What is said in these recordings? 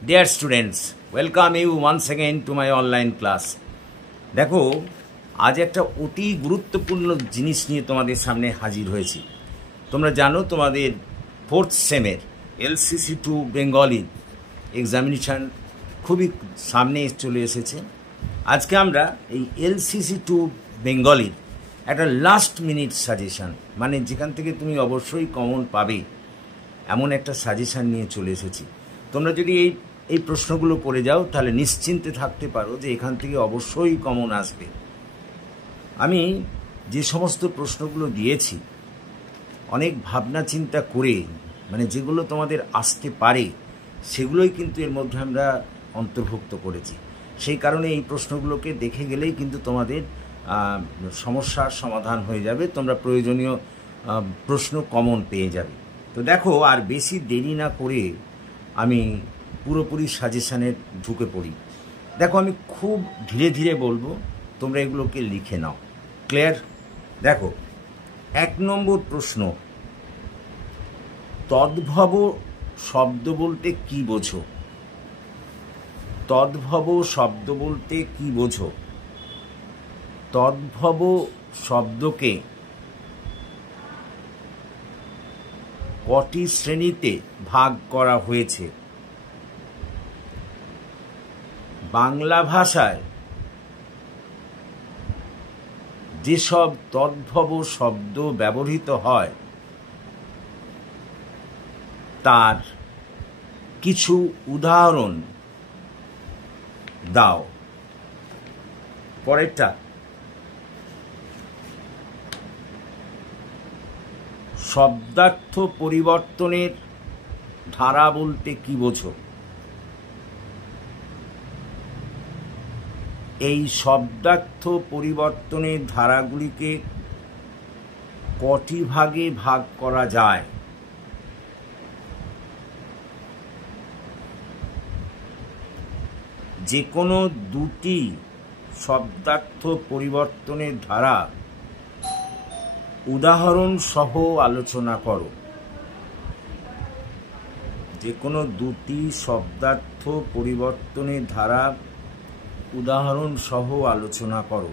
Dear students, welcome you once again to my online class. দেখো আজ একটা অতি গুরুত্বপূর্ণ জিনিস নিয়ে তোমাদের সামনে হাজির হয়েছি। তোমরা জানো তোমাদের 4th সেমের LCC2 বেঙ্গলি এক্সামিনেশন খুবই সামনে চলে এসেছে। আজকে আমরা এই LCC2 বেঙ্গলির একটা লাস্ট মিনিট সাজেশন, মানে যেখান থেকে তুমি অবশ্যই কমন পাবে এমন একটা সাজেশন নিয়ে চলে এসেছি। তোমরা যদি এই প্রশ্নগুলো করে যাও তাহলে নিশ্চিন্তে থাকতে পারো যে এখান থেকে অবশ্যই কমন আসবে। আমি যে সমস্ত প্রশ্নগুলো দিয়েছি অনেক ভাবনা চিন্তা করে, মানে যেগুলো তোমাদের আসতে পারে সেগুলোই কিন্তু এর মধ্যে আমরা অন্তর্ভুক্ত করেছি। সেই কারণে এই প্রশ্নগুলোকে দেখে গেলেই কিন্তু তোমাদের সমস্যার সমাধান হয়ে যাবে, তোমরা প্রয়োজনীয় প্রশ্ন কমন পেয়ে যাবে। তো দেখো, আর বেশি দেরি না করে আমি পুরোপুরি সাজেশানে ঢুকে পড়ি। দেখো, আমি খুব ধীরে ধীরে বলবো, তোমরা এগুলোকে লিখে নাও। ক্লিয়ার? দেখো, 1 নম্বর প্রশ্ন, তদ্ভব শব্দ বলতে কি বোঝো? তদ্ভব শব্দ বলতে কি বোঝো? তদ্ভব শব্দকে কটি শ্রেণীতে ভাগ করা হয়েছে? বাংলা ভাষায় যেসব তদ্ভব শব্দ ব্যবহৃত হয় তার কিছু উদাহরণ দাও। পরেরটা, শব্দার্থ পরিবর্তনের ধারা বলতে কি বোঝো? এই শব্দার্থ পরিবর্তনের ধারাগুলিকে কটি ভাগে ভাগ করা যায়? যে কোনো দুটি শব্দার্থ পরিবর্তনের ধারা উদাহরণ সহ আলোচনা করো। যে কোনো দুটি শব্দার্থ পরিবর্তনের ধারা উদাহরণ সহ আলোচনা করো।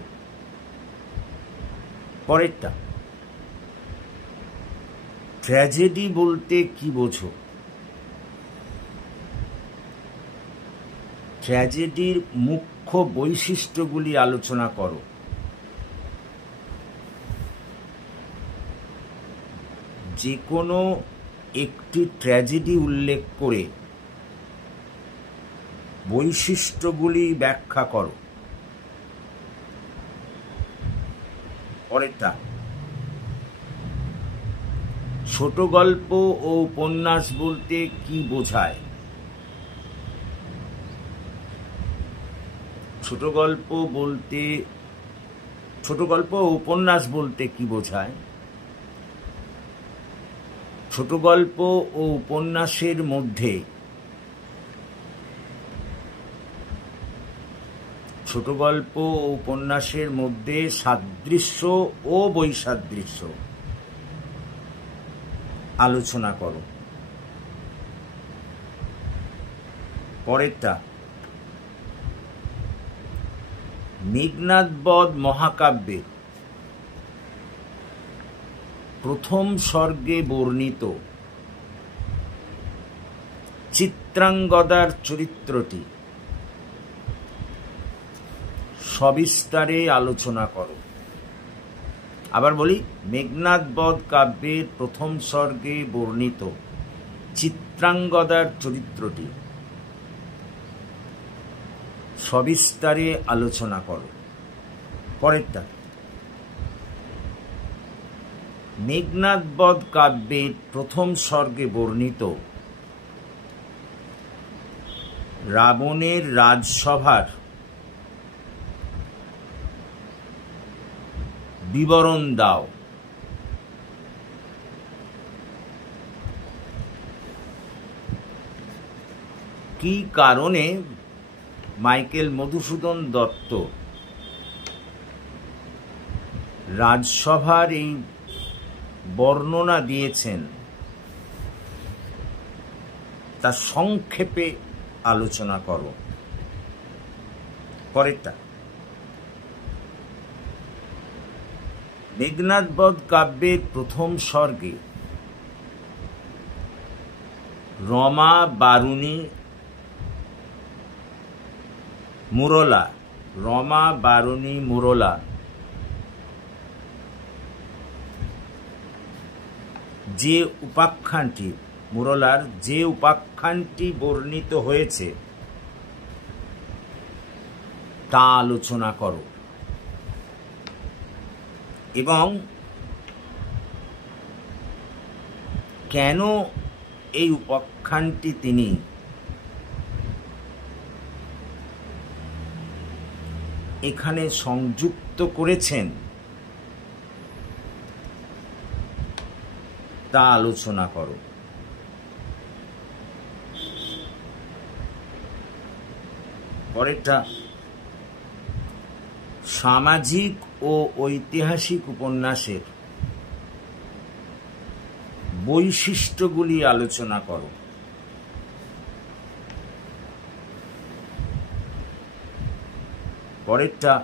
পরেরটা, ট্র্যাজেডি বলতে কি বোঝো? ট্র্যাজেডির মুখ্য বৈশিষ্ট্যগুলি আলোচনা করো। যে কোনো একটি ট্র্যাজেডি উল্লেখ করে বৈশিষ্ট্যগুলি ব্যাখ্যা করো। পরেরটা, ছোট গল্প ও উপন্যাস বলতে কি বোঝায়? ছোট গল্প ও উপন্যাস বলতে কি বোঝায়? ছোট গল্প ও উপন্যাসের মধ্যে সাদৃশ্য ও বৈসাদৃশ্য আলোচনা করো। পরেরটা, মেঘনাদ বধ মহাকাব্যে প্রথম সর্গে বর্ণিত চিত্রাঙ্গদার চরিত্রটি সবিস্তারে আলোচনা করো। আবার বলি, মেঘনাদ বধ কাব্যের প্রথম সর্গে বর্ণিত চিত্রাঙ্গদার চরিত্রটি সবিস্তারে আলোচনা করো। পরেরটা, মেঘনাদ বধ কাব্যের প্রথম সর্গে বর্ণিত রাবণের রাজসভার বিবরণ দাও। কি কারণে মাইকেল মধুসূদন দত্ত রাজসভার এই বর্ণনা দিয়েছেন তা সংক্ষেপে আলোচনা করো। পরেরটা, মেঘনাদ বধ কাব্যের প্রথম স্বর্গে রমা বারুণী মুরলা, রমা বারুণী মুরলা যে উপাখ্যানটি, মুরলার যে উপাখ্যানটি বর্ণিত হয়েছে তা আলোচনা করো এবং কেন এই উপাখ্যানটি তিনি এখানে সংযুক্ত করেছেন তা আলোচনা করো। পরেরটা, সামাজিক ও ঐতিহাসিক উপন্যাসের বৈশিষ্ট্যগুলি আলোচনা করো। পরেরটা,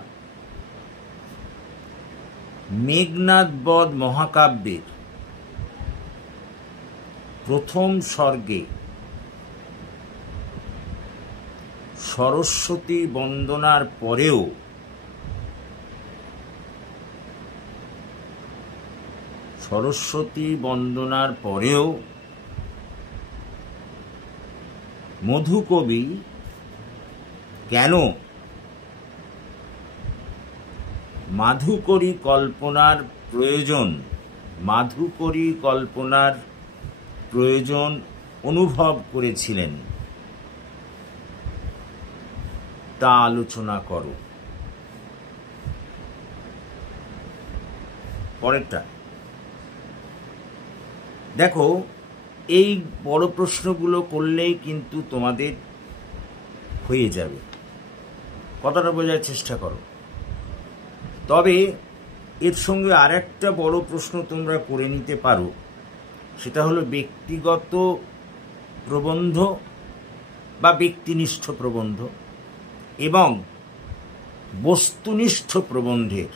মেঘনাদ বধ মহাকাব্যের প্রথম স্বর্গে সরস্বতী বন্দনার পরেও মধুকবি কেন মাধুকরী কল্পনার প্রয়োজন অনুভব করেছিলেন তা আলোচনা করো। পরেরটা, দেখো এই বড় প্রশ্নগুলো করলেই কিন্তু তোমাদের হয়ে যাবে, কথাটা বোঝার চেষ্টা করো। তবে এর সঙ্গে আরেকটা বড় প্রশ্ন তোমরা করে নিতে পারো, সেটা হলো ব্যক্তিগত প্রবন্ধ বা ব্যক্তিনিষ্ঠ প্রবন্ধ এবং বস্তুনিষ্ঠ প্রবন্ধের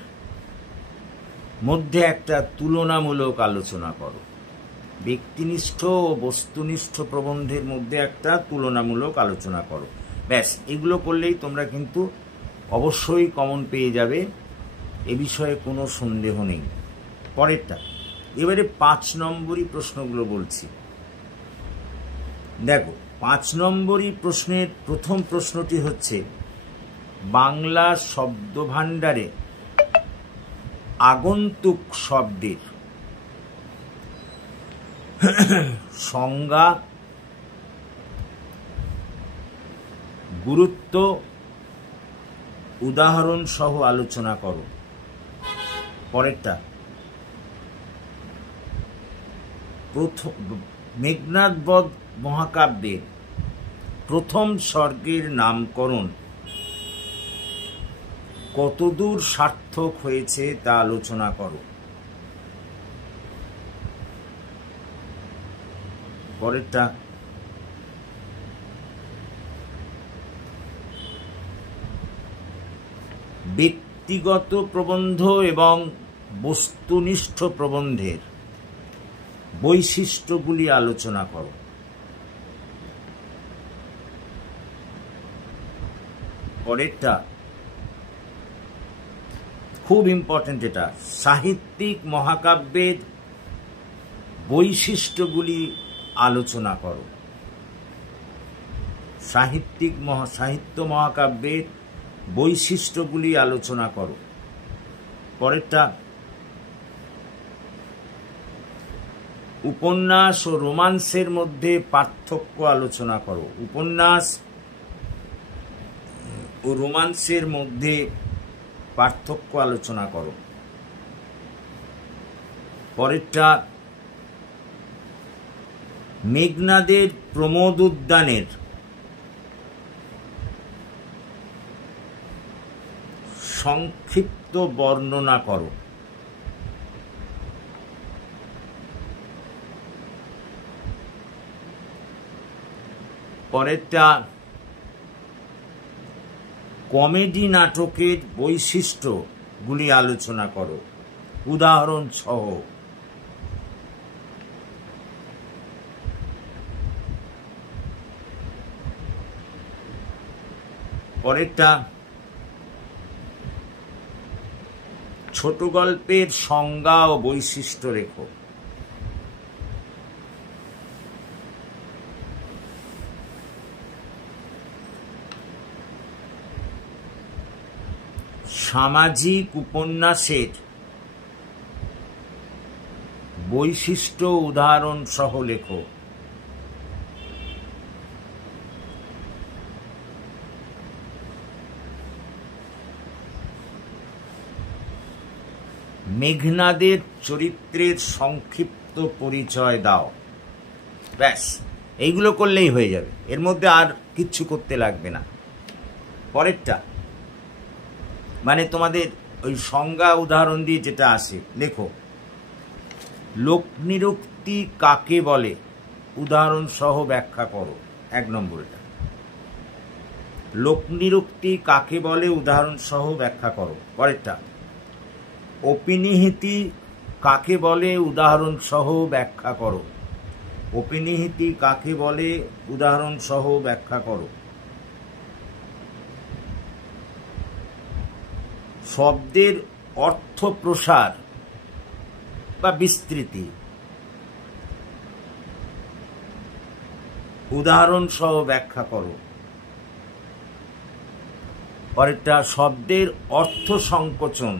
মধ্যে একটা তুলনামূলক আলোচনা করো। ব্যক্তিনিষ্ঠ ও বস্তুনিষ্ঠ প্রবন্ধের মধ্যে একটা তুলনামূলক আলোচনা করো। ব্যাস, এগুলো করলেই তোমরা কিন্তু অবশ্যই কমন পেয়ে যাবে, এ বিষয়ে কোনো সন্দেহ নেই। পরেরটা, এবারে 5 নম্বরই প্রশ্নগুলো বলছি। দেখো 5 নম্বরই প্রশ্নের প্রথম প্রশ্নটি হচ্ছে, বাংলা শব্দভাণ্ডারে আগন্তুক শব্দের সংজ্ঞা, গুরুত্ব, উদাহরণ সহ আলোচনা করো। পরেরটা, মেঘনাদ বধ মহাকাব্যের প্রথম স্বর্গের নামকরণ কতদূর সার্থক হয়েছে তা আলোচনা করো। পরেরটা, ব্যক্তিগত প্রবন্ধ এবং বস্তুনিষ্ঠ প্রবন্ধের বৈশিষ্ট্যগুলি আলোচনা করো। পরেরটা খুব ইম্পর্টেন্ট, এটা সাহিত্যিক মহাকাব্যের বৈশিষ্ট্যগুলি আলোচনা করো। সাহিত্য মহাকাব্যের বৈশিষ্ট্যগুলি আলোচনা করো। পরেরটা, উপন্যাস ও রোমান্সের মধ্যে পার্থক্য আলোচনা করো। উপন্যাস ও রোমান্সের মধ্যে পার্থক্য আলোচনা করো। পরেরটা, মেঘনাদের প্রমোদ উদ্যানের সংক্ষিপ্ত বর্ণনা করো। পরেরটা, কমেডি নাটকের বৈশিষ্ট্যগুলি আলোচনা করো, উদাহরণ সহ। পরেরটা, ছোট গল্পের সংজ্ঞা ও বৈশিষ্ট্য লেখো। সামাজিক উপন্যাসের বৈশিষ্ট্য উদাহরণ সহ লেখো। মেঘনাদের চরিত্রের সংক্ষিপ্ত পরিচয় দাও। ব্যাস, এইগুলো করলেই হয়ে যাবে, এর মধ্যে আর কিচ্ছু করতে লাগবে না। পরেরটা, মানে তোমাদের ওই সংজ্ঞা উদাহরণ দিয়ে যেটা আসে, লেখো লোকনিরুক্তি কাকে বলে, উদাহরণ সহ ব্যাখ্যা করো। 1 নম্বরটা, লোকনিরুক্তি কাকে বলে, উদাহরণ সহ ব্যাখ্যা করো। পরেরটা, অপিনিহিতি কাকে বলে, উদাহরণ সহ ব্যাখ্যা করো। অপিনিহিতি কাকে বলে, উদাহরণ সহ ব্যাখ্যা করো। শব্দের অর্থ প্রসার বা বিস্তৃতি, উদাহরণ সহ ব্যাখ্যা করো। পরেরটা, শব্দের অর্থ সংকোচন,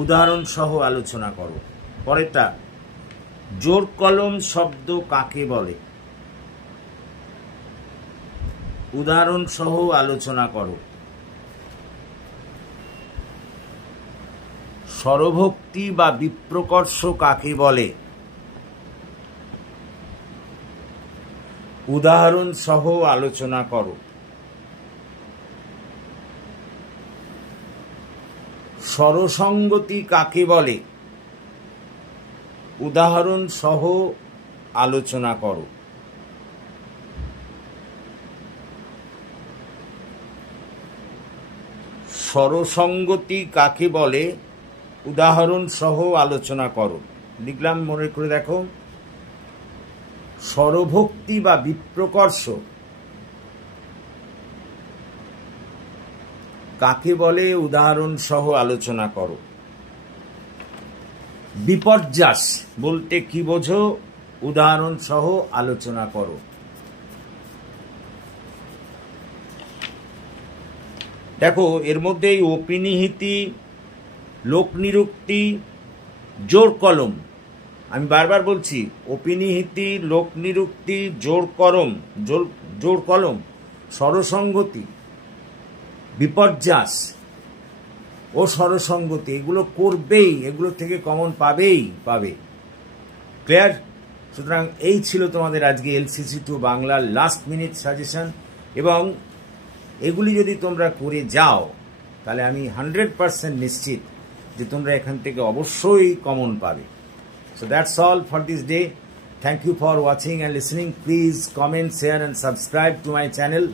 উদাহরণ সহ আলোচনা করো। পরেরটা, জোর কলম শব্দ কাকে বলে, উদাহরণ সহ আলোচনা করো। স্বরভক্তি বা বিপ্রকর্ষ কাকে বলে, উদাহরণ সহ আলোচনা করো। স্বরসঙ্গতি কাকে বলে, উদাহরণ সহ আলোচনা করো। স্বরসঙ্গতি কাকে বলে, উদাহরণ সহ আলোচনা করো। লিখলাম, মনে করে দেখো। স্বরভক্তি বা বিপ্রকর্ষ কাকে বলে, উদাহরণ সহ আলোচনা করো। বিপর্যাস বলতে কি বোঝো, উদাহরণ সহ আলোচনা করো। দেখো, এর মধ্যে অপিনিহিতি, লোকনিরুক্তি, জোর কলম, আমি বারবার বলছি, অপিনিহিতি, লোকনিরুক্তি, জোর কলম, স্বরসঙ্গতি, বিপর্যাস ও স্বরসঙ্গতি, এগুলো করবেই, এগুলো থেকে কমন পাবে। ক্লিয়ার? সুতরাং এই ছিল তোমাদের আজকে LCC2 বাংলার লাস্ট মিনিট সাজেশন, এবং এগুলি যদি তোমরা করে যাও তাহলে আমি 100% নিশ্চিত যে তোমরা এখান থেকে অবশ্যই কমন পাবে। So that's all for this day. Thank you for watching and listening. Please comment, share and subscribe to my channel.